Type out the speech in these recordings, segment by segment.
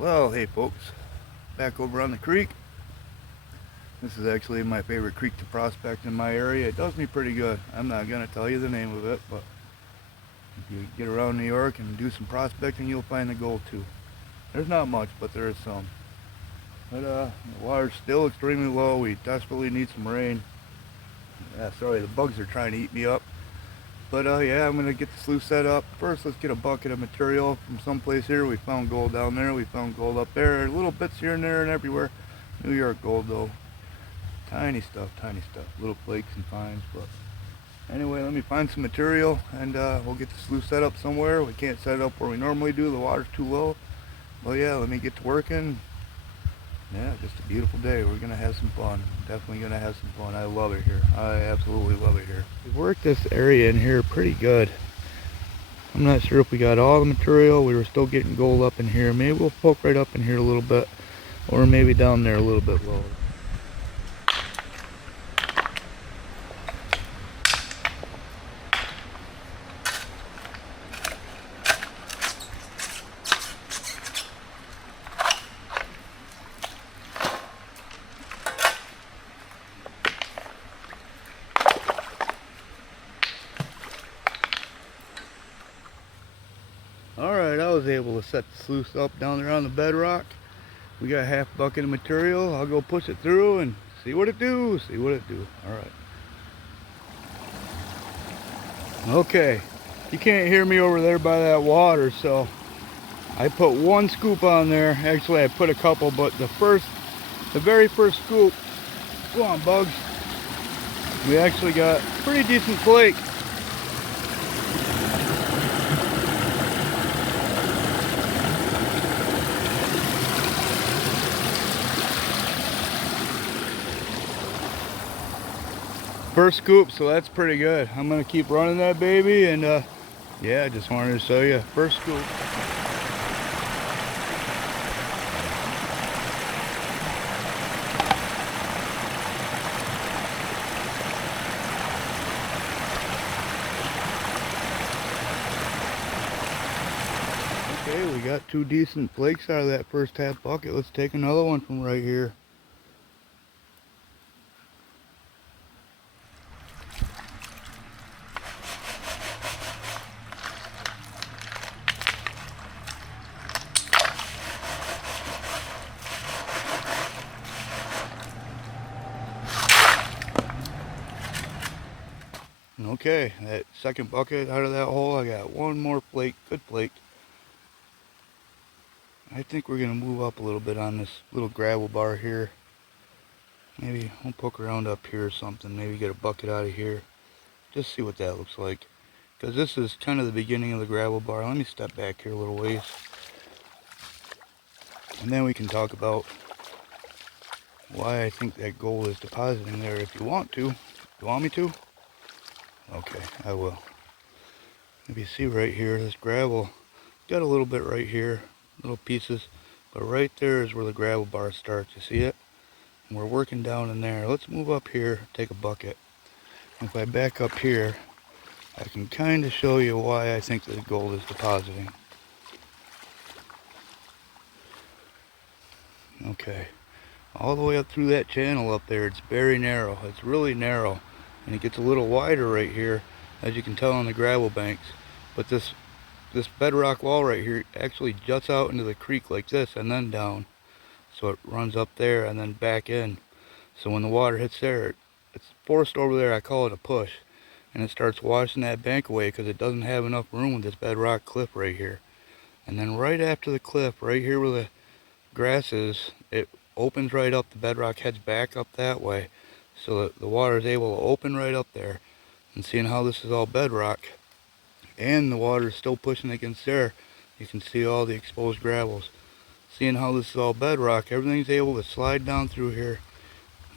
Well, hey folks, back over on the creek. This is actually my favorite creek to prospect in my area. It does me pretty good. I'm not going to tell you the name of it, but if you get around New York and do some prospecting, you'll find the gold too. There's not much, but there is some. But the water's still extremely low. We desperately need some rain. Sorry, the bugs are trying to eat me up. But yeah, I'm going to get the sluice set up. First, let's get a bucket of material from someplace here. We found gold down there. We found gold up there. Little bits here and there and everywhere. New York gold though. Tiny stuff, little flakes and fines. But anyway, let me find some material and we'll get the sluice set up somewhere. We can't set it up where we normally do, the water's too low. But yeah, let me get to working. Yeah, just a beautiful day. We're gonna have some fun. Definitely gonna have some fun. I love it here. I absolutely love it here. We worked this area in here pretty good. I'm not sure if we got all the material. We were still getting gold up in here. Maybe we'll poke right up in here a little bit, or maybe down there a little bit lower. Alright, I was able to set the sluice up down there on the bedrock. We got a half bucket of material. I'll go push it through and see what it do. Alright. Okay, you can't hear me over there by that water, so I put one scoop on there. Actually, I put a couple, but the very first scoop, go on bugs, we actually got pretty decent flake. First scoop, so that's pretty good. I'm gonna keep running that baby, and yeah, I just wanted to show you first scoop. Okay, we got two decent flakes out of that first half bucket. Let's take another one from right here. Okay, that second bucket out of that hole, I got one more flake, good flake. I think we're gonna move up a little bit on this little gravel bar here. Maybe we'll poke around up here or something. Maybe get a bucket out of here. Just see what that looks like. Because this is kind of the beginning of the gravel bar. Let me step back here a little ways. And then we can talk about why I think that gold is depositing there if you want to. You want me to? Okay, I will. If you see right here, this gravel, got a little bit right here, little pieces, but right there is where the gravel bar starts. You see it? And we're working down in there. Let's move up here, take a bucket. If I back up here, I can kind of show you why I think the gold is depositing. Okay, all the way up through that channel up there, it's very narrow. It's really narrow, and it gets a little wider right here, as you can tell on the gravel banks. But this bedrock wall right here actually juts out into the creek like this and then down. So it runs up there and then back in. So when the water hits there, it's forced over there. I call it a push. And it starts washing that bank away because it doesn't have enough room with this bedrock cliff right here. And then right after the cliff, right here where the grass is, it opens right up. The bedrock heads back up that way. So that the water is able to open right up there. And seeing how this is all bedrock, and the water is still pushing against there, you can see all the exposed gravels. Seeing how this is all bedrock, everything's able to slide down through here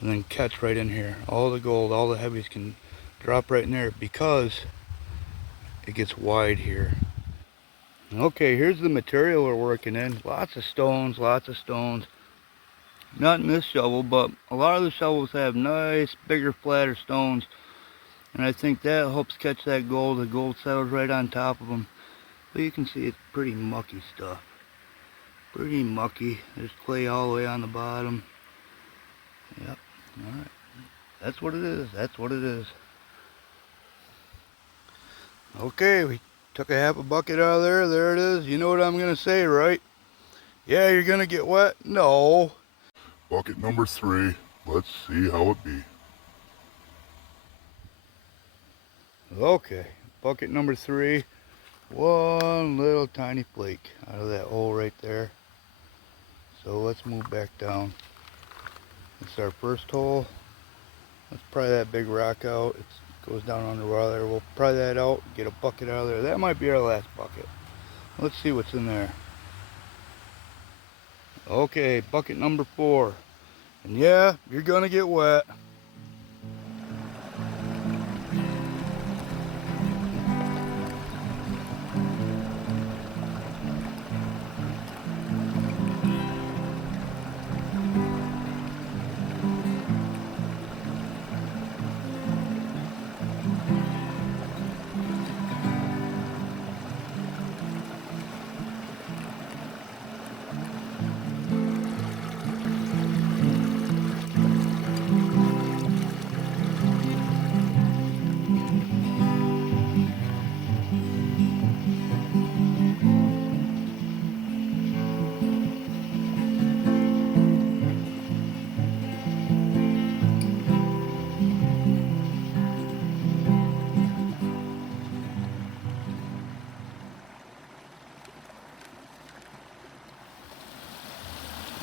and then catch right in here. All the gold, all the heavies can drop right in there because it gets wide here. Okay, here's the material we're working in. Lots of stones, lots of stones. Not in this shovel, but a lot of the shovels have nice, bigger, flatter stones. And I think that helps catch that gold. The gold settles right on top of them. But you can see it's pretty mucky stuff. Pretty mucky. There's clay all the way on the bottom. Yep. Alright. That's what it is. That's what it is. Okay, we took a half a bucket out of there. There it is. You know what I'm going to say, right? Yeah, you're going to get wet? No. Bucket number 3. Let's see how it be. Okay, bucket number 3. One little tiny flake out of that hole right there. So let's move back down. It's our first hole. Let's pry that big rock out. It goes down underwater. We'll pry that out, get a bucket out of there. That might be our last bucket. Let's see what's in there. Okay, bucket number 4. And yeah, you're gonna get wet.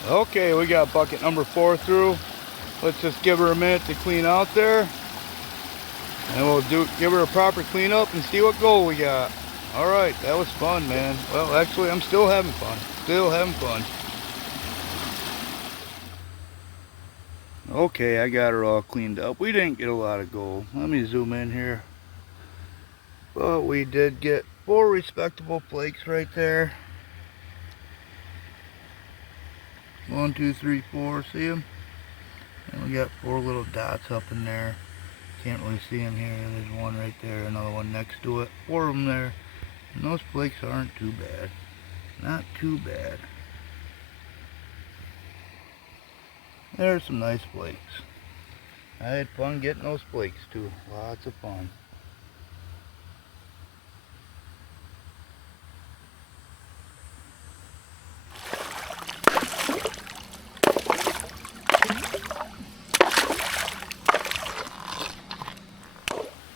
Okay, we got bucket number 4 through. Let's just give her a minute to clean out there. And we'll give her a proper cleanup and see what gold we got. Alright, that was fun, man. Well, actually, I'm still having fun. Still having fun. Okay, I got her all cleaned up. We didn't get a lot of gold. Let me zoom in here. But we did get 4 respectable flakes right there. 1, 2, 3, 4. See them? And we got 4 little dots up in there. Can't really see them here. There's one right there, another one next to it. 4 of them there. And those flakes aren't too bad. Not too bad. There's some nice flakes. I had fun getting those flakes too. Lots of fun.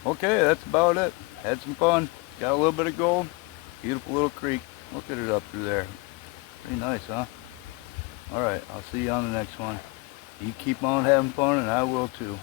Okay, that's about it. Had some fun. Got a little bit of gold. Beautiful little creek. Look at it up through there. Pretty nice, huh? Alright, I'll see you on the next one. You keep on having fun and I will too.